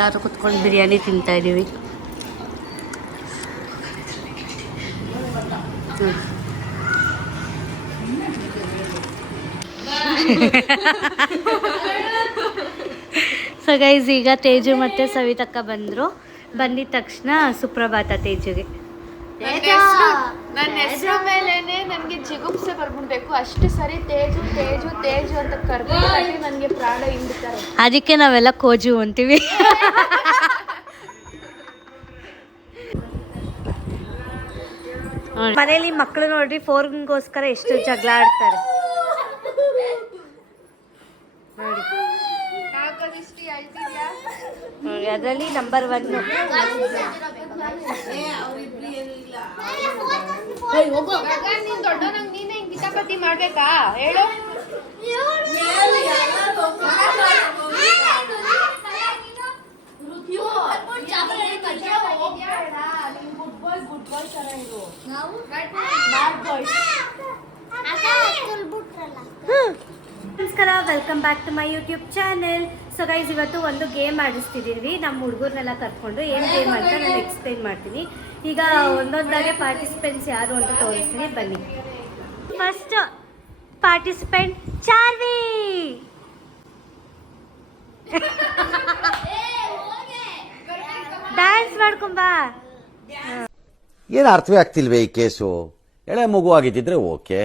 ಎಲ್ಲರೂ ಕುತ್ಕೊಂಡು ಬಿರಿಯಾನಿ ತಿಂತಾ ಇದ್ದೀವಿ. ಸೊ ಗೈಸ್, ಈಗ ತೇಜು ಮತ್ತು ಸವಿತಕ್ಕ ಬಂದರು. ಬಂದಿದ ತಕ್ಷಣ ಸುಪ್ರಭಾತ ತೇಜುಗೆ. ನನ್ನ ಹೆಸರು ಮೇಲೇನೆ ನನಗೆ ಜಿಗುಪ್ಸೆ ಬರ್ಬಿಡ್ಬೇಕು. ಅಷ್ಟು ಸರಿ ತೇಜು ತೇಜು ತೇಜು ಅಂತ ಕರ್ಕೊಂಡು ನನಗೆ ಪ್ರಾಣ ಹಿಂಡ್ತಾರೆ. ಅದಕ್ಕೆ ನಾವೆಲ್ಲ ಕೋಜು ಅಂತೀವಿ. ಮನೇಲಿ ಮಕ್ಕಳು ನೋಡ್ರಿ ಫೋನ್ಗೋಸ್ಕರ ಎಷ್ಟು ಜಗಳ ಆಡ್ತಾರೆ ನೋಡಿ. ಅದರಲ್ಲಿ ನಂಬರ್ 1 ನೀನ್ ದೊಡ್ಡವನಾಗ ನೀನೇ ಹಿಂಗ್ ಕಿತಾಪತಿ ಮಾಡ್ಬೇಕಾ ಹೇಳು. ನಮಸ್ಕಾರ, welcome back to my YouTube channel. So guys, ಇವತ್ತು ಒಂದು ಗೇಮ್ ಆಡಿಸ್ತಿದ್ದೀವಿ ನಮ್ಮ ಹುಡುಗರನ್ನೆಲ್ಲ ಕರ್ಕೊಂಡು. ಏನು ಗೇಮ್ ಅಂತ ನಾನು ಎಕ್ಸ್ಪ್ಲೈನ್ ಮಾಡ್ತೀನಿ. ಈಗ ಒಂದೊಂದಾಗೆ ಪಾರ್ಟಿಸಿಪೆಂಟ್ಸ್ ಯಾರು ಅಂತ ತೋರಿಸ್ತೀನಿ, ಬನ್ನಿ. First participant Charvi. ಡ್ಯಾನ್ಸ್ ಮಾಡ್ಕೊಂಬಾ. ಏನು ಅರ್ಥವೇ ಆಗ್ತಿಲ್ವೇ ಈ ಕೇಸು? ಎಳೆ ಮಗು ಆಗಿದ್ದಿದ್ರೆ ಓಕೆ,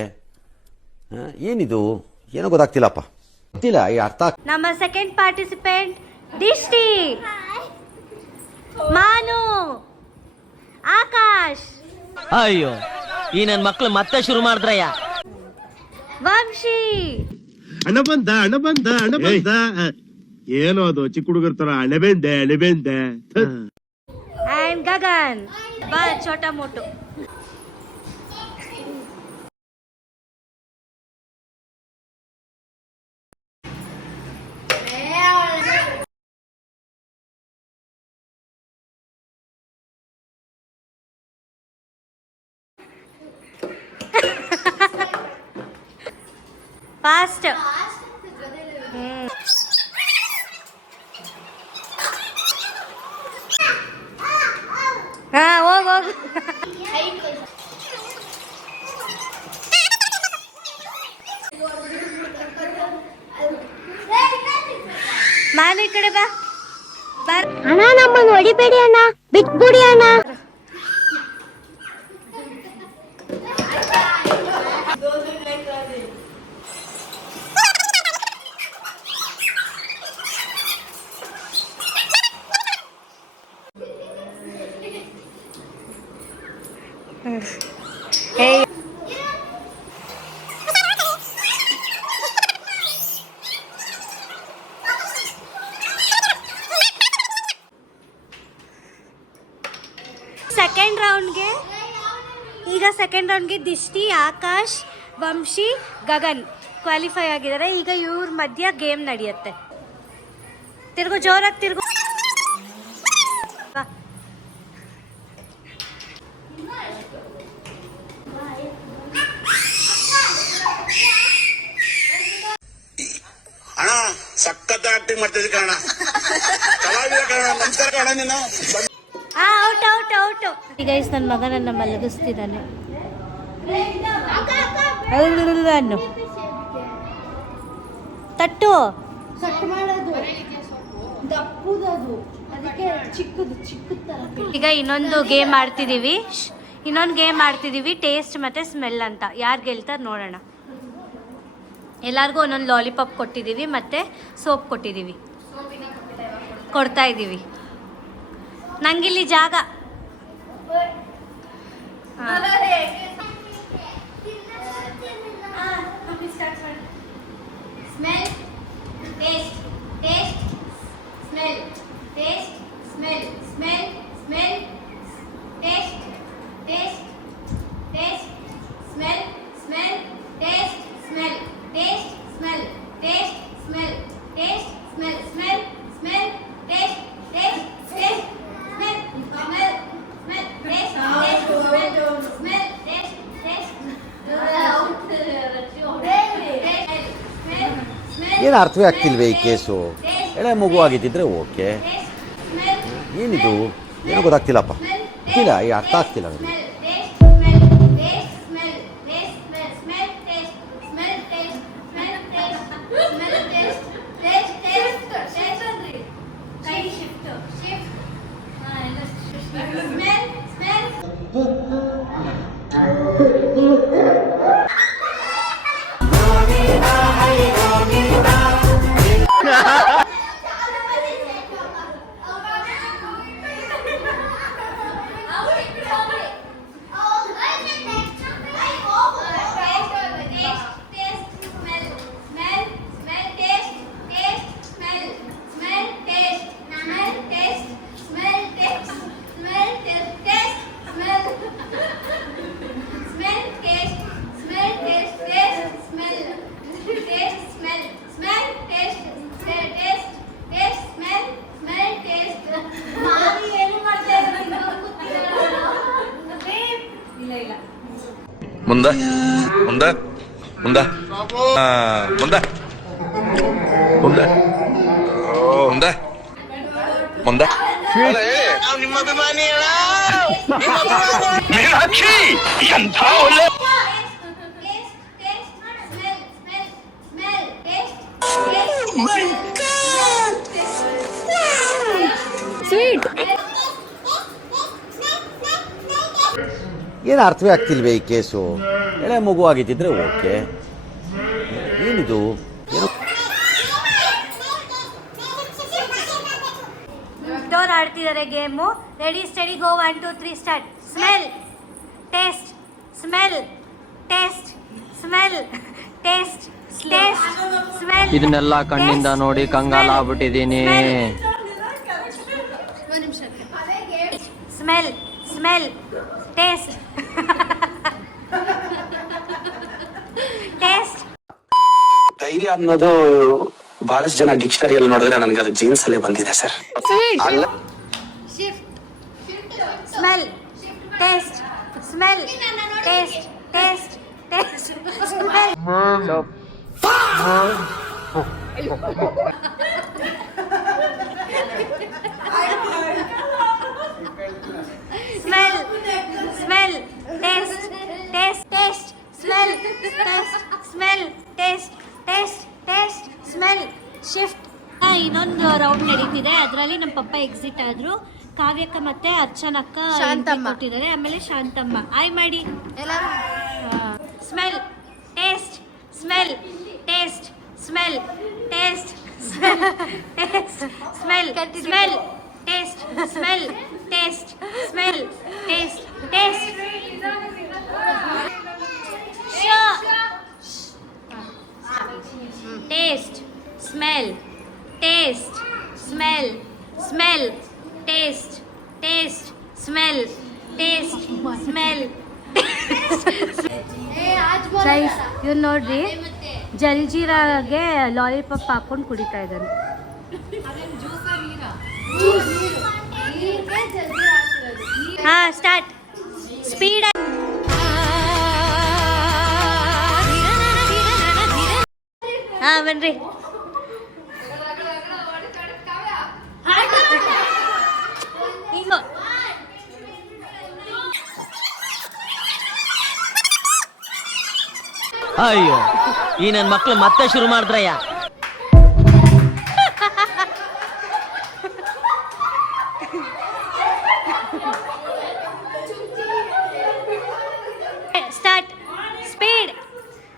ಏನಿದು ಏನೋ ಗೊತ್ತಾಗ್ತಿಲ್ಲಪ್ಪ, ಗೊತ್ತಿಲ್ಲ ಈ ಅರ್ಥ. ನಮ್ಮ ಸೆಕೆಂಡ್ ಪಾರ್ಟಿಸಿಪೆಂಟ್ ದಿಷ್ಟಿ, ಮಾನು, ಆಕಾಶ್. ಅಯ್ಯೋ, ಈ ನನ್ನ ಮಕ್ಳು ಮತ್ತೆ ಶುರು ಮಾಡಿದ್ರಯ್ಯ. ವಂಶಿ. ಅಣ್ಣ ಬಂದ ಏನೋ ಅದು ಚಿಕ್ಕ ಹುಡುಗರ ತರ ಅಣಬೆಂದೆ. ಅಂಡ್ ಗಗನ್, ಬಾ ಛೋಟಾ ಮೋಟು. ಫಾಸ್ಟ್. ಹಾ, ಹೋಗು. ಮಾನು ಈ ಕಡೆ ಬಾ. ಅಣ್ಣ, ನಮ್ಮನ್ನು ಹೊಡಿಬೇಡಿ ಅಣ್ಣ, ಬಿಟ್ಬಿಡಿ ಅಣ್ಣ. ಸೆಕೆಂಡ್ ರೌಂಡ್ಗೆ ದಿಷ್ಟಿ, ಆಕಾಶ್, ವಂಶಿ, ಗಗನ್ ಕ್ವಾಲಿಫೈ ಆಗಿದ್ದಾರೆ. ಈಗ ಇವ್ರ ಮಧ್ಯ ಗೇಮ್ ನಡೆಯುತ್ತೆ. ತಿರ್ಗು, ಜೋರಾಗಿ ತಿರ್ಗು. ಅಣ್ಣ ಸಖತ್ ಆಕ್ಟಿಂಗ್ ಮಾಡ್ತಿದ್ದೆ ಕಣ. ನಮಸ್ಕಾರ ಕಣ. ನೀನು ಔಟ್. ಈಗ ನನ್ನ ಮಗ ನನ್ನ ಮಲಗಿಸ್ತಿದ್ದಾನೆ. ಅನ್ನು ತಟ್ಟು. ಈಗ ಇನ್ನೊಂದು ಗೇಮ್ ಆಡ್ತಿದೀವಿ, ಟೇಸ್ಟ್ ಮತ್ತೆ ಸ್ಮೆಲ್ ಅಂತ. ಯಾರು ಗೆಲ್ತಾರೆ ನೋಡೋಣ. ಎಲ್ಲರಿಗೂ ಒಂದೊಂದು ಲಾಲಿಪಾಪ್ ಕೊಟ್ಟಿದ್ದೀವಿ ಮತ್ತು ಸೋಪ್ ಕೊಡ್ತಾ ಇದ್ದೀವಿ. ನಂಗಿಲ್ಲಿ ಜಾಗ. ಏನು ಅರ್ಥವೇ ಆಗ್ತಿಲ್ವೇ ಈ ಕೇಸು? ಎಳೆ ಮಗು ಆಗಿದ್ದಿದ್ರೆ ಓಕೆ, ಏನಿದು ಏನೋ ಗೊತ್ತಾಗ್ತಿಲ್ಲಪ್ಪ. ಗೊತ್ತಿಲ್ಲ, ಈ ಅರ್ಥ ಆಗ್ತಿಲ್ಲ ನನಗೆ. ಮುಂದ ಮುಂದ ಮುಂದ ಮುಂದ ಮುಂದ ಮುಂದ ಮುಂದ ನಿಮ್ಮ ಅಭಿಮಾನಿ ಮೀನಾಕ್ಷಿ ಎಂಥ ಒಳ್ಳೆ ಸ್ವೀಟ್. ಏನು ಅರ್ಥವೇ ಆಗ್ತಿಲ್ವೇ ಈ ಕೇಸು? ಎಳೆ ಮಗು ಆಗಿದ್ದಿದ್ರೆ ಓಕೆ. ಏನಿದು ಏನೋ ಡೋರ್ ಆಡ್ತಿದ್ದಾರೆ game. Ready steady go 1 2 3 start. Smell, taste, smell, taste, smell, taste, taste, smell. ಇದನ್ನೆಲ್ಲ ಕಣ್ಣಿಂದ ನೋಡಿ ಕಂಗಾಲಾಗ್ಬಿಟ್ಟಿದೀನಿ. Smell, smell, taste, taste. ಧೈರ್ಯ ಅನ್ನೋದು ಬಹಳಷ್ಟು ಜನ ಡಿಕ್ಷನರಿಯಲ್ಲಿ ನೋಡಿದ್ರೆ ನನಗೆ ಅದು ಜೀನ್ಸ್ ಅಲ್ಲೇ ಬಂದಿದೆ sir. Smell, taste, smell, taste, taste, taste, smell. Smell, smell, taste, taste, taste, smell, taste, smell, taste, taste, taste, smell. Shift. ಇನ್ನೊಂದು ರೌಂಡ್ ನಡೀತಿದೆ. ಅದರಲ್ಲಿ ನಮ್ಮ ಪಪ್ಪ ಎಕ್ಸಿಟ್ ಆದ್ರು. ಕಾವ್ಯಕ್ಕ ಮತ್ತೆ ಅರ್ಚನಕ್ಕ ಶಾಂತಮ್ಮ ಕೊಟ್ಟಿದ್ದಾರೆ. ಆಮೇಲೆ ಶಾಂತಮ್ಮ ಆಯ್ ಮಾಡಿ. Smell, taste, smell, taste, smell, taste, smell, taste, smell, smell, taste, smell, taste, smell, taste, taste. Taste, smell, taste, smell, smell, taste, taste, smell, taste, smell. Guys ಇವ್ನು ನೋಡ್ರಿ, ಜಲ್ಜೀರಾಗೆ ಲಾಲಿಪಾಪ್ ಹಾಕೊಂಡು ಕುಡಿತಾ ಇದ್ದಾನೆ. ಹಾ ಸ್ಟಾರ್ಟ್. ಸ್ಪೀಡ್. ಹಾ ಬನ್ರಿ. ಈಗ ಅಯ್ಯೋ, ಈ ನನ್ ಮಕ್ಳು ಮತ್ತೆ ಶುರು ಮಾಡಿದ್ರಯ್ಯ. ಸ್ಟಾರ್ಟ್. ಸ್ಪೀಡ್.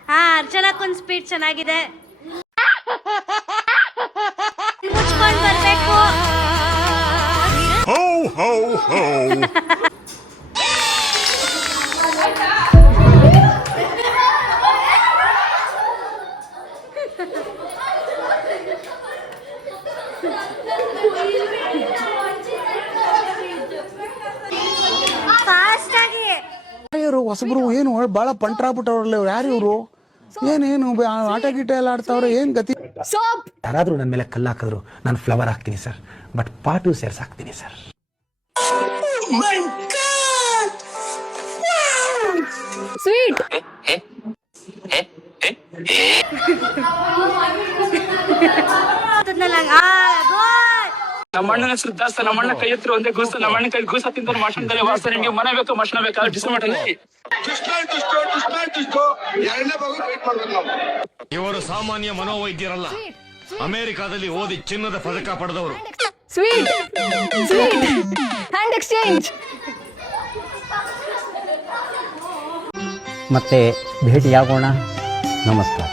ಹಾ ಅರ್ಚನಕ್ಕೊಂದು ಸ್ಪೀಡ್ ಚೆನ್ನಾಗಿದೆ. ಮುಚ್ಕೊಂಡು ಬರ್ಬೇಕು. ಫಾಸ್ಟ್ ಆಗಿ. ಇವರು ಹೊಸಬ್ರು ಏನು ಬಹಳ ಪಂಟ್ರಾಗ್ಬಿಟ್ಟವ್ರಲ್ಲ ಇವ್ರು. ಯಾರು ಇವರು? ಏನೇನು ಆಟ ಗೀಟ ಎಲ್ಲ ಆಡ್ತಾವ್ರೆ, ಏನ್ ಗತಿ? ಯಾರಾದ್ರೂ ನನ್ನ ಮೇಲೆ ಕಲ್ಲು ಹಾಕಿದ್ರು ನಾನು ಫ್ಲವರ್ ಹಾಕ್ತೀನಿ ಸರ್, ಬಟ್ ಪಾಟು ಸೇರ್ಸ್ ಹಾಕ್ತೀನಿ ಸರ್. ಸ್ವೀಟ್. ನಮ್ಮ ಅಣ್ಣನ ಹೆಸರು ದಾಸ್ತ, ನಮ್ಮ ಅಣ್ಣ ಕೈ ಹತ್ರ ಒಂದೇ ಗೂಸ, ನಮ್ಮ ಅಣ್ಣ ಕೈ ಗೂಸ ತಿಂತಾರೆ ಮಾಸ್ಟರ್ ವಾಸ. ನಿಮ್ಗೆ ಮನೆ ಬೇಕು ಮಶ್ನ ಬೇಕಾ ಡಿಸ್ಕೌಂಟಲ್ಲಿ ಇವರು ಸಾಮಾನ್ಯ ಮನೋವೈದ್ಯರಲ್ಲ, ಅಮೆರಿಕಾದಲ್ಲಿ ಓದಿ ಚಿನ್ನದ ಪದಕ ಪಡೆದವರು. Sweet hand exchange. ಮತ್ತೆ ಭೇಟಿಯಾಗೋಣ. ನಮಸ್ಕಾರ.